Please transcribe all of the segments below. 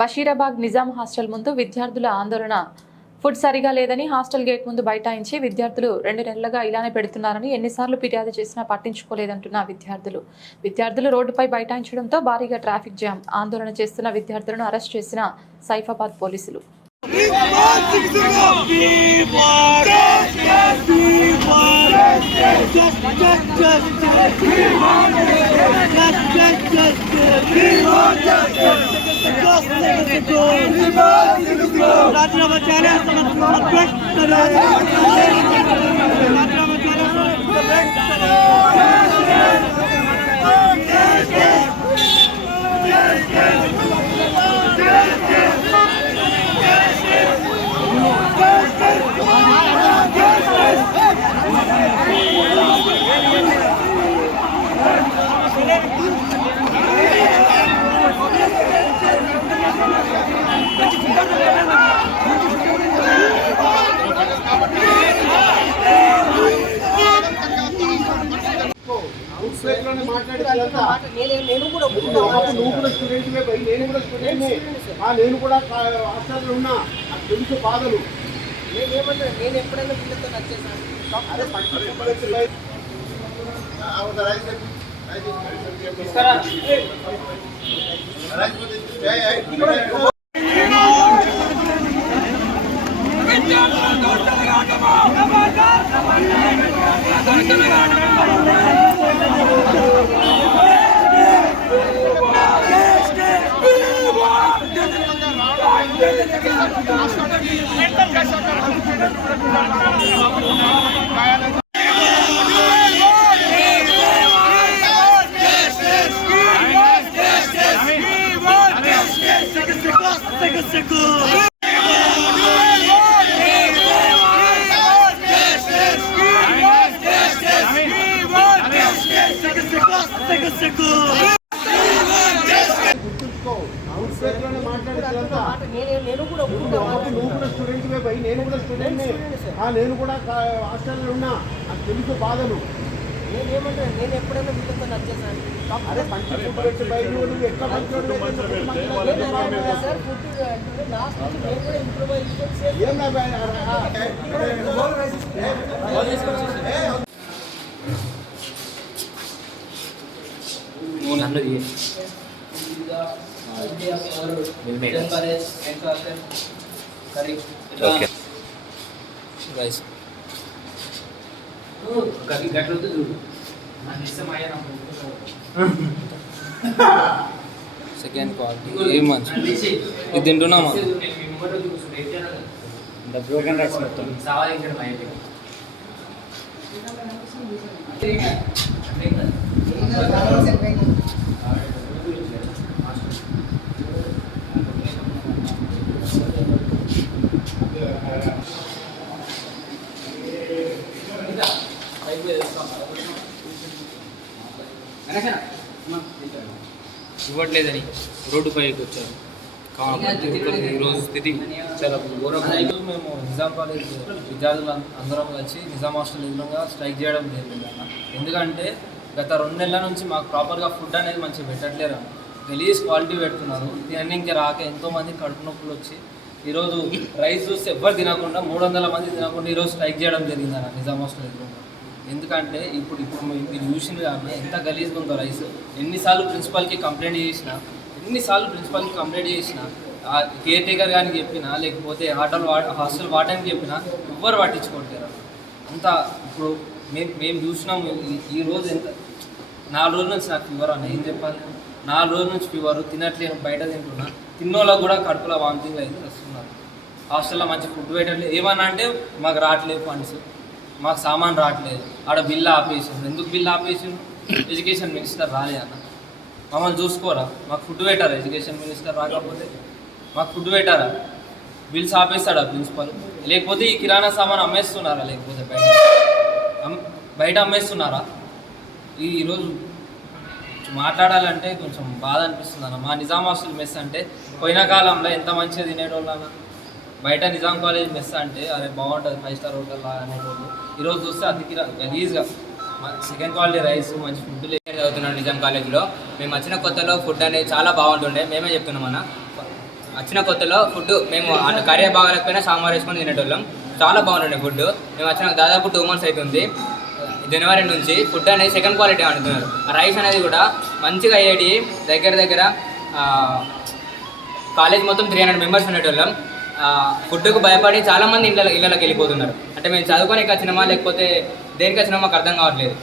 బషీరాబాగ్ Nizam hostel ముందు విద్యార్థుల ఆందోళన ఫుడ్ సరిగా లేదని హాస్టల్ గేట్ ముందు బైఠాయించి విద్యార్థులు రెండు నెలలుగా ఇలానే పెడుతున్నారని ఎన్నిసార్లు ఫిర్యాదు చేసినా పట్టించుకోలేదంటున్న విద్యార్థులు. విద్యార్థులు రోడ్డుపై బైఠాయించడంతో భారీగా ట్రాఫిక్ జామ్. ఆందోళన చేస్తున్న విద్యార్థులను అరెస్ట్ చేసిన సైఫాబాద్ పోలీసులు. राजनामाचार्य समर्पण राजनामाचार्य समर्पण నేను కూడా నువ్వు కూడా స్టూడెంట్వే నేను కూడా స్టూడెంట్ని నేను కూడా హాస్టల్లో ఉన్నా తెలుసు బాధలు నేనేమన్నా నేను ఎప్పుడైనా వీళ్ళతో నచ్చేసాను 何で? నేను నేను కూడా నువ్వు కూడా స్టూడెంట్వే పోయి నేను కూడా స్టూడెంట్ని ఆ, నేను కూడా హాస్టల్లో ఉన్నా నాకు తెలుసు బాధలు నేనేమన్నా నేను ఎప్పుడైనా వీళ్ళతో వచ్చేసాను అదే పంచుకోవచ్చు బయట నువ్వు ఎక్కడ పంచుకోవడం సార్ ఫుడ్ అంటే లాస్ట్ నేను కూడా ఇంప్రూవైజ్ చేసి ఏం నన్ను తీయ. ఓకే రైస్ సెకండ్ క్వాలిటీ ఏం మంచి ఇది తింటున్నామా బ్రోకెన్ రైస్ మొత్తం ఇవ్వట్లేదని రోడ్డు పైకి వచ్చారు. కాబట్టి ఈరోజు స్థితి చాలా ఘోరంగా ఈరోజు మేము నిజాం కాలేజ్ విద్యార్థులు అందరం కలిసి నిజాం హాస్టల్ ఎదురుగా స్ట్రైక్ చేయడం జరిగింది అన్న. ఎందుకంటే గత రెండు నెలల నుంచి మాకు ప్రాపర్గా ఫుడ్ అనేది మంచిగా పెట్టట్లేరు అన్న. గలీజ్ క్వాలిటీ పెడుతున్నారు. తినడానికి రాక ఎంతోమంది కడుపు నొప్పులు వచ్చి ఈరోజు రైస్ చూస్తే ఎవ్వరు తినకుండా మూడు వందల మంది తినకుండా ఈరోజు స్ట్రైక్ చేయడం జరిగింది అన్న నిజాం హాస్టల్ ఎదురుగా ఎందుకంటే ఇప్పుడు ఇప్పుడు మీరు చూసింది కానీ ఎంత గలీజ్గా ఉందో రైస్. ఎన్నిసార్లు ప్రిన్సిపాల్కి కంప్లైంట్ చేసినా ఎన్నిసార్లు ప్రిన్సిపాల్కి కంప్లైంట్ చేసినా కేర్ టేకర్ కానీ చెప్పినా లేకపోతే హోటల్ వా హాస్టల్ వార్డెన్కి చెప్పినా ఎవ్వరు పట్టించుకుంటారు అంత ఇప్పుడు మేము మేము చూసినాము ఈ- రోజు ఎంత నాలుగు రోజుల నుంచి నాకు ఫీవర్ అన్న ఏం చెప్పాలి? నాలుగు రోజుల నుంచి ఫీవర్ తినట్లేను బయట తింటున్నా. తిన్నోళ్ళకి కూడా కడుపులో వామిటింగ్ అయితే వస్తున్నారు. హాస్టల్లో మంచి ఫుడ్ పెట్టట్లేదు ఏమన్నా అంటే మాకు రావట్లేదు ఫండ్స్. మాకు సామాన్ రావట్లేదు. ఆడ బిల్ ఆపేసిండు. ఎందుకు బిల్ ఆపేసిండు? ఎడ్యుకేషన్ మినిస్టర్ రాలే అన్న. మమ్మల్ని చూసుకోరా? మాకు ఫుడ్ పెట్టారా? ఎడ్యుకేషన్ మినిస్టర్ రాకపోతే? మాకు ఫుడ్ పెట్టారా? బిల్స్ ఆపేస్తాడా ప్రిన్సిపల్? లేకపోతే ఈ కిరాణా సామాన్ అమ్మేస్తున్నారా లేకపోతే బయట? బయట అమ్మేస్తున్నారా? ఈరోజు మాట్లాడాలంటే కొంచెం బాధ అనిపిస్తుంది అన్న. మా నిజాం హాస్టల్ మెస్ అంటే పోయిన కాలంలో ఎంత మంచిగా తినేటోళ్ళన్న బయట నిజాం కాలేజ్ మెస్ అంటే అరే బాగుంటుంది ఫైవ్ స్టార్ హోటల్ అనేటోళ్ళు. ఈరోజు చూస్తే అతికి ఈజీగా సెకండ్ క్వాలిటీ రైస్ మంచి ఫుడ్ లేదు చదువుతున్నాడు నిజాం కాలేజీలో. మేము వచ్చిన కొత్తలో ఫుడ్ అనేది చాలా బాగుంటుండే. మేమే చెప్తున్నాం అన్న. వచ్చిన కొత్తలో ఫుడ్ మేము కర్రీ బాగాలేకపోయినా సాంబార్ వేసుకొని తినేటోళ్ళం. చాలా బాగుంటుండే ఫుడ్. మేము వచ్చిన దాదాపు టూ మంత్స్ అవుతుంది జనవరి నుంచి ఫుడ్ అనేది సెకండ్ క్వాలిటీ అంటున్నారు. రైస్ అనేది కూడా మంచిగా అయ్యేటి దగ్గర దగ్గర కాలేజ్ మొత్తం త్రీ హండ్రెడ్ మెంబర్స్ ఉండేటోళ్ళం. ఫుడ్కు భయపడి చాలా మంది ఇళ్ళ ఇళ్ళకి వెళ్ళిపోతున్నారు. అంటే మేము చదువుకోనికి వచ్చినామా లేకపోతే దేనికి వచ్చినామో మాకు అర్థం కావట్లేదు.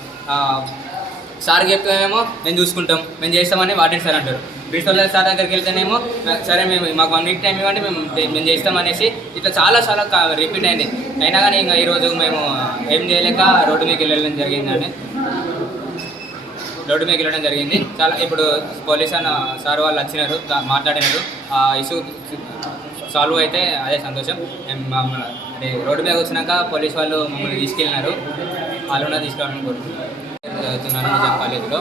సార్ చెప్తేనేమో మేము చూసుకుంటాం మేము చేస్తామని వాటిని సార్ అంటారు. ప్రిన్సిపల్ సార్ దగ్గరికి వెళ్తేనేమో సరే మేము మాకు వన్ వీక్ టైం ఇవ్వండి మేము మేము చేస్తాం అనేసి ఇట్లా చాలా చాలా రిపీట్ అయింది. అయినా కానీ ఇంకా ఈరోజు మేము ఏం చేయలేక రోడ్డు మీకు వెళ్ళడం జరిగిందండి. రోడ్డు మీకు వెళ్ళడం జరిగింది. చాలా ఇప్పుడు పోలీస్ అన్న సార్ వాళ్ళు వచ్చినారు మాట్లాడినారు. ఇష్యూ సాల్వ్ అయితే అదే సంతోషం. మమ్మల్ని అంటే రోడ్డు మీద వచ్చినాక పోలీస్ వాళ్ళు మమ్మల్ని తీసుకెళ్ళినారు. వాళ్ళు తీసుకురావడం తీసుకెళ్ళాలని కోరుకుంటున్నాను చదువుతున్నాను నిజాం కాలేజీలో